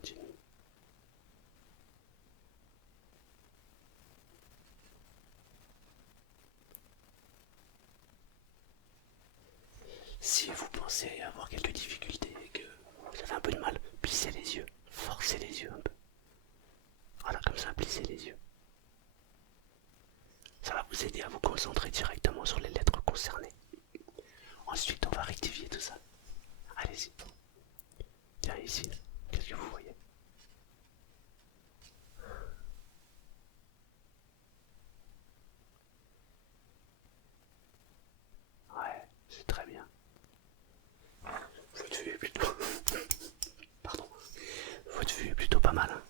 continue. Si vous pensez avoir quelques difficultés et que vous avez un peu de mal, plissez les yeux, forcez les yeux un peu. Voilà, comme ça, plissez les yeux. Ça va vous aider à vous concentrer directement sur les lettres concernées. Ensuite, on va rectifier tout ça. Allez-y. Tiens, ici, qu'est-ce que vous voyez? Ouais, c'est très bien. Votre vue est plutôt... Pardon. Votre vue est plutôt pas mal. Hein.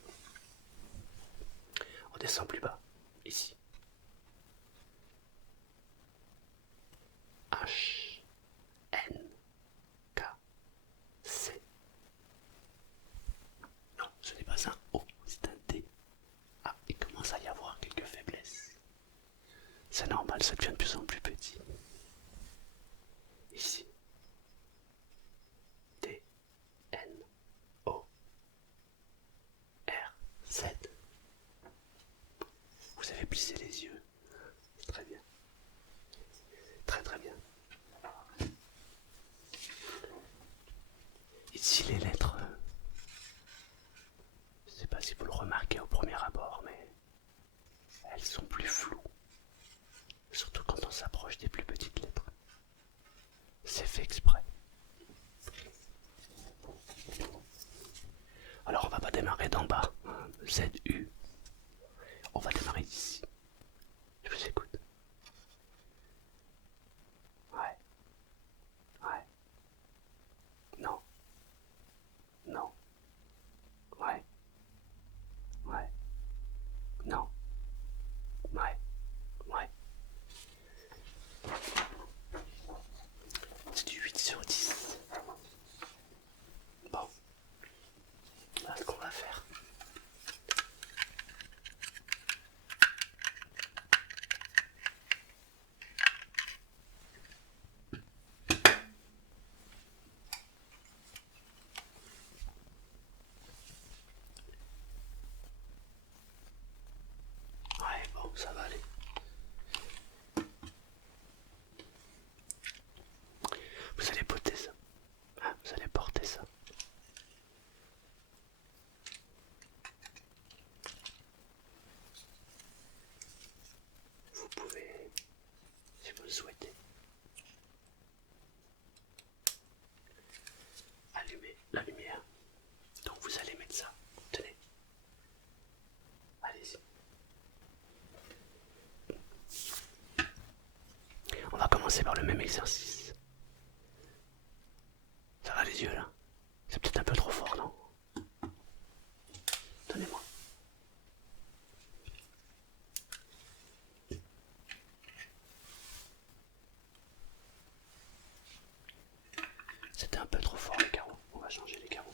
On descend plus bas. Ici. H, N, K, C. Non, ce n'est pas un O, c'est un D. Ah, il commence à y avoir quelques faiblesses. C'est normal, ça devient de plus en plus petit. Ici. D, N, O, R, Z. Vous avez plissé les yeux. C'est très bien. Très très bien. Ici les lettres, je ne sais pas si vous le remarquez au premier abord, mais elles sont plus floues. Surtout quand on s'approche des plus petites lettres. C'est fait exprès. Alors on va pas démarrer d'en bas. Z-U. On va démarrer d'ici. Je vous écoute. Ouais. Ouais. Non. Non. Ouais. Ouais. Non. Ouais. Ouais. C'est du 8 sur 10. Bon. Voilà ce qu'on va faire. Ouais, bon, ça va aller. Vous allez porter ça. Hein, vous allez porter ça. Vous pouvez, si vous le souhaitez, allumer la lumière. Donc vous allez mettre ça. Tenez. Allez-y. On va commencer par le même exercice. Ça va les yeux là? C'est peut-être un peu trop fort, non? Donnez-moi. C'était un peu trop fort les carreaux. On va changer les carreaux.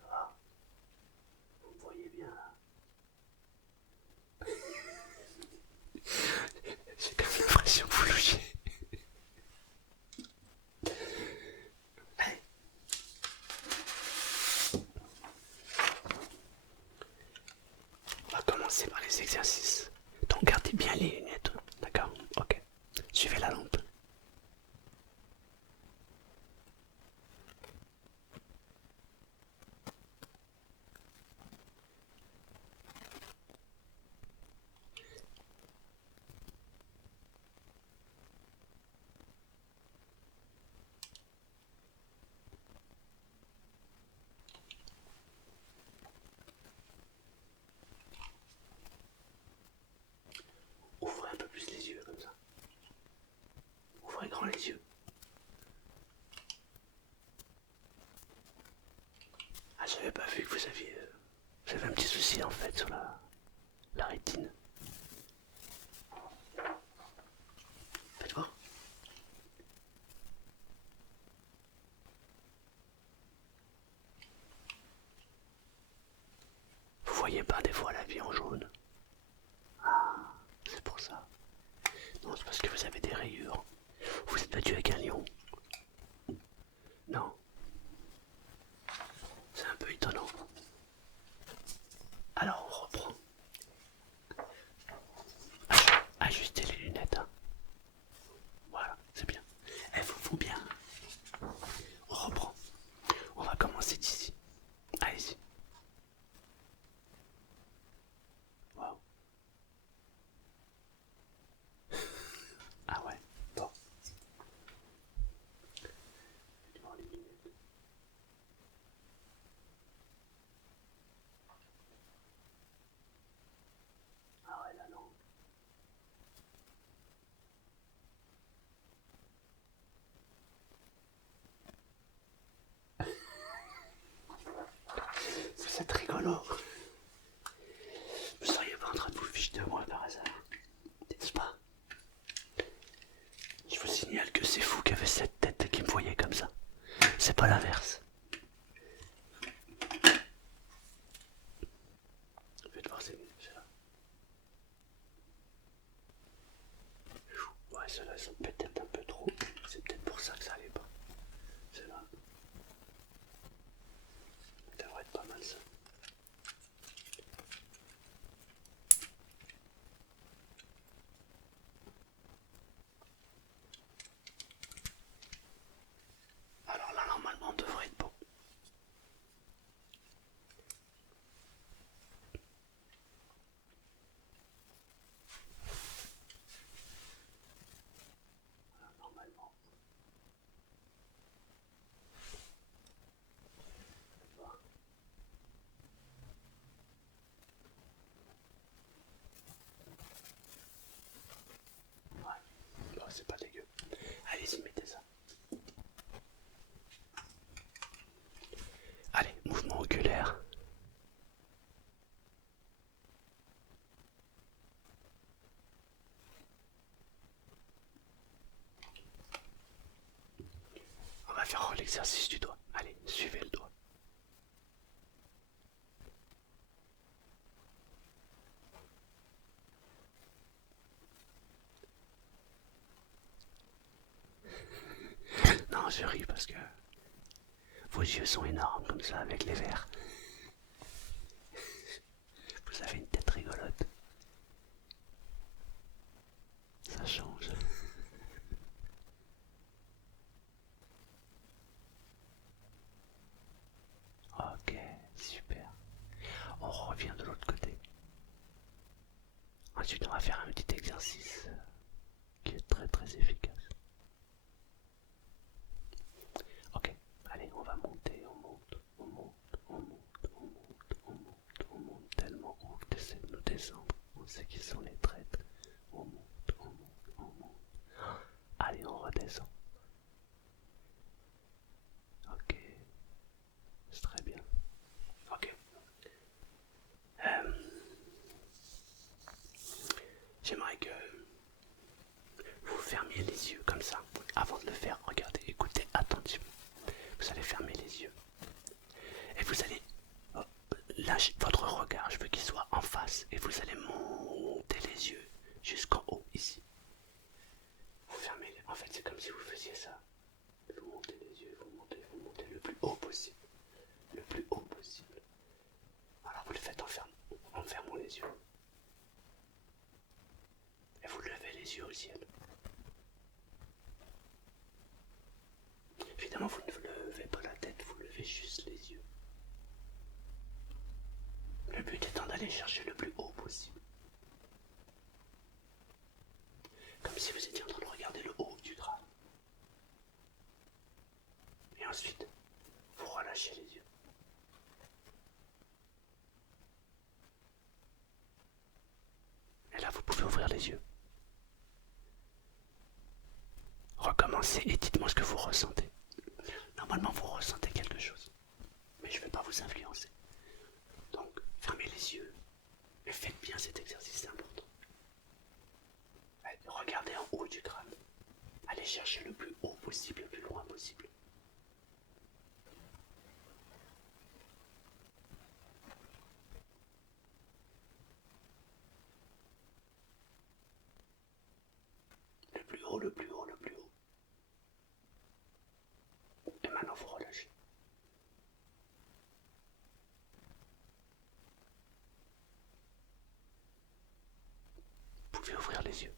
Ça va? Vous me voyez bien là? J'ai quand même l'impression que vous louchiez. Allez. On va commencer par les exercices. Donc gardez bien les lunettes. D'accord? Ok. Suivez la lampe. Ouvrez un peu plus les yeux comme ça. Ouvrez grand les yeux. Ah, j'avais pas vu que vous avez un petit souci en fait sur la rétine. alors, vous seriez pas en train de vous ficher de moi par hasard, n'est-ce pas? Je vous signale que c'est vous qui avez cette tête qui me voyait comme ça. C'est pas l'inverse. Faites voir, c'est là. Ouais, ceux-là sont peut-être un peu trop. C'est peut-être pour ça que ça allait pas. Ceux-là. Ça devrait être pas mal ça. Alors là, normalement, on devrait être bon. Voilà, normalement. Ouais, bon, c'est pas dégueu. Allez-y, mettez ça. Allez, mouvement oculaire. On va faire l'exercice du doigt. Allez, suivez le doigt. Non, je ris parce que vos yeux sont énormes comme ça avec les verres. Vous avez une tête rigolote. Ça change. Ok, super. On revient de l'autre côté. Ensuite, on va faire un petit exercice qui est très très efficace. Ok, allez, on va monter, on monte, on monte, on monte, on monte, on monte, on monte tellement haut que tu essaies de nous descendre. On sait qui sont les traîtres. On monte, on monte, on monte. Allez, on redescend. Ok, c'est très bien. Ok. Euh, J'aimerais que vous fermiez les yeux comme ça. Avant de le faire, regardez, écoutez attentivement. Vous allez fermer les yeux. Et vous allez lâcher votre regard. Je veux qu'il soit en face. Et vous allez monter les yeux jusqu'en haut, ici. Vous fermez les... En fait, c'est comme si vous faisiez ça. Vous montez les yeux, vous montez le plus haut possible. Le plus haut possible. Alors vous le faites en fermant les yeux. Et vous levez les yeux au ciel. Évidemment, vous ne levez pas la tête, vous levez juste les yeux. Le but étant d'aller chercher le plus haut possible. Comme si vous étiez en train de regarder le haut du crâne. Et ensuite, vous relâchez les yeux. Et là, vous pouvez ouvrir les yeux. Recommencez et dites-moi ce que vous ressentez. Normalement, vous ressentez quelque chose. Mais je ne vais pas vous influencer. Donc, fermez les yeux et faites bien cet exercice, c'est important. Regardez en haut du crâne. Allez chercher le plus haut possible, le plus loin possible. Le plus haut, le plus haut, le plus haut. Et maintenant, vous relâchez. Vous pouvez ouvrir les yeux.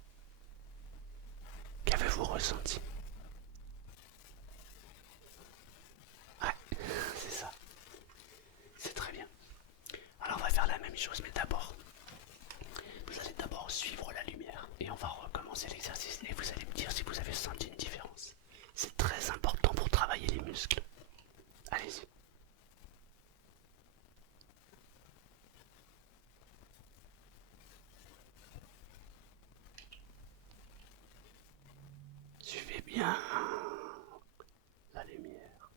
Qu'avez-vous ressenti? Ouais, c'est ça. C'est très bien. Alors on va faire la même chose, mais d'abord, vous allez d'abord suivre la lumière. Et on va recommencer l'exercice. Et vous allez me dire si vous avez senti une différence. C'est très important pour travailler les muscles. Allez-y. Suivez bien la lumière.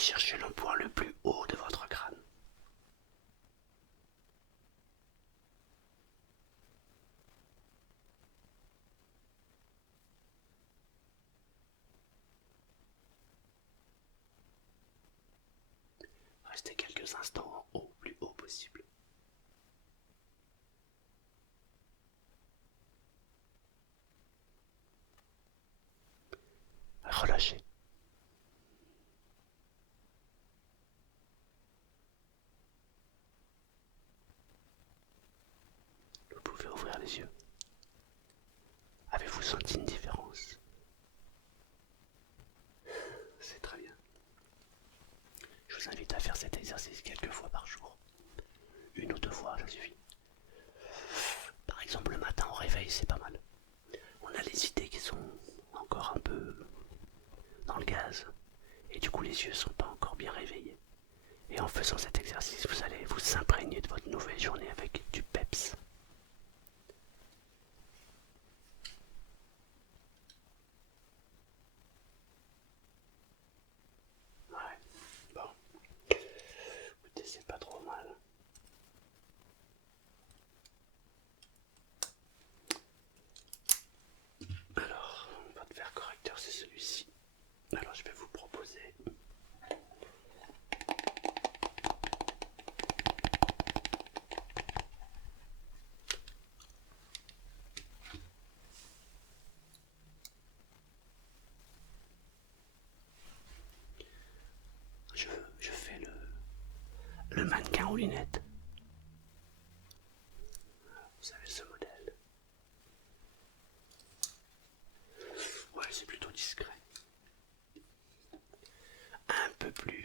chercher le point le plus haut de votre crâne. Restez quelques instants en haut, plus haut possible. Relâchez. Vous pouvez ouvrir les yeux. Avez-vous senti une différence? C'est très bien. Je vous invite à faire cet exercice quelques fois par jour. Une ou deux fois, ça suffit. Par exemple, le matin au réveil, c'est pas mal. On a les idées qui sont encore un peu dans le gaz. Et du coup, les yeux sont pas encore bien réveillés. Et en faisant cet exercice, vous allez vous imprégner de votre nouvelle journée avec du peps. Ouais, bon. Écoutez, c'est pas trop mal. Alors, votre verre correcteur, c'est celui-ci. Alors, je vais vous proposer je fais le mannequin aux lunettes. Vous savez ce modèle. Ouais, c'est plutôt discret. Un peu plus...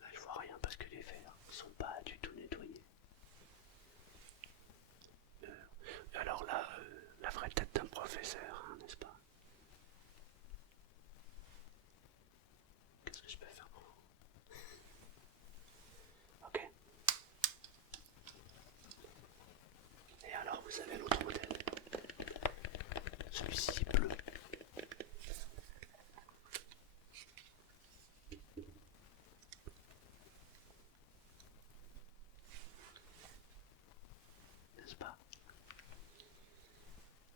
Là, je vois rien parce que les verres sont pas du tout nettoyés. Alors là, la vraie tête d'un professeur, hein, n'est-ce pas? Qu'est-ce que je peux faire pour vous? Ok. Et alors, vous avez l'autre modèle. Celui-ci est bleu. N'est-ce pas?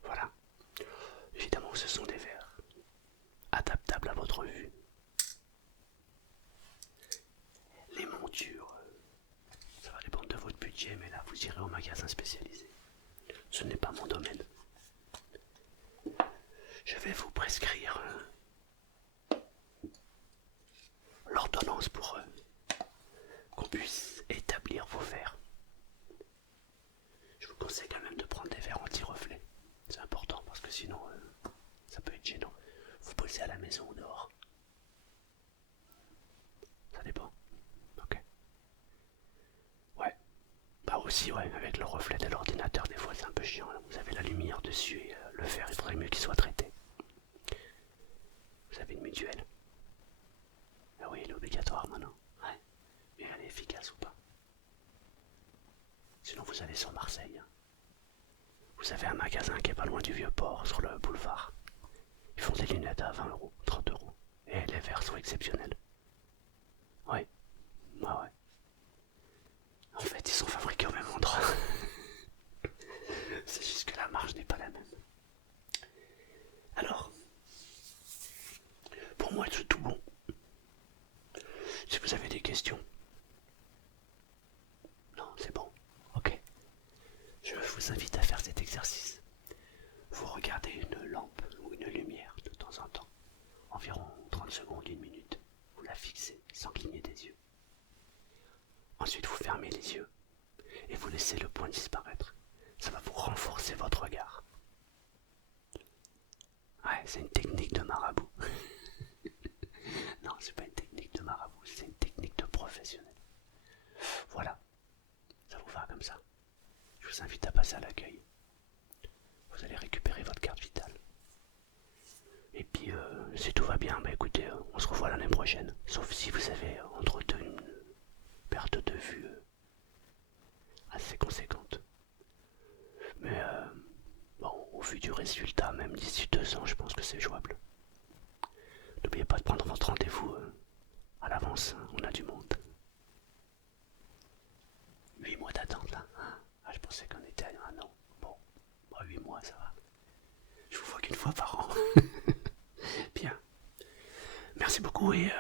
Voilà. Évidemment, ce sont des verres adaptables à votre vue. Les montures, ça va dépendre de votre budget, mais là, vous irez au magasin spécialisé. Ce n'est pas mon domaine. Je vais vous prescrire l'ordonnance pour qu'on puisse établir vos verres. Je vous conseille quand même de prendre des verres anti-reflets. C'est important parce que sinon, ça peut être gênant. Vous bossez à la maison ou dehors? Ça dépend. Ok. Ouais. Bah aussi, ouais, avec le reflet de l'ordinateur, des fois c'est un peu chiant. Là. Vous avez la lumière dessus et le verre, il faudrait mieux qu'il soit traité. Vous avez une mutuelle? Ah oui, elle est obligatoire maintenant. Ouais. Mais elle est efficace ou pas? Sinon vous allez sur Marseille. Hein. Vous avez un magasin qui est pas loin du Vieux-Port, sur le boulevard. Ils font des lunettes à 20 euros, 30 euros. Et les verres sont exceptionnels. Ouais. Ouais, ouais. En fait, ils sont fabriqués au même endroit. C'est juste que la marge n'est pas la même. Alors, pour moi, c'est tout bon. Si vous avez des questions. Non, c'est bon. Ok. Je vous invite à faire cet exercice. Vous regardez une lampe ou une lumière de temps en temps. Environ 30 secondes, 1 minute. Vous la fixez sans cligner des yeux. Ensuite, vous fermez les yeux et vous laissez le point disparaître. Ça va vous renforcer votre regard. Ouais, c'est une technique de marabout. Non, c'est pas une technique de marabout, c'est une technique de professionnel. Voilà, ça vous va comme ça? Je vous invite à passer à l'accueil. Vous allez récupérer votre carte vitale. Et puis, si tout va bien, bah écoutez, on se revoit l'année prochaine. Sauf si vous avez entre deux une perte de vue assez conséquente. Mais bon, au vu du résultat, même d'ici 2 ans, je pense que c'est jouable. fois par an. Bien. Merci beaucoup et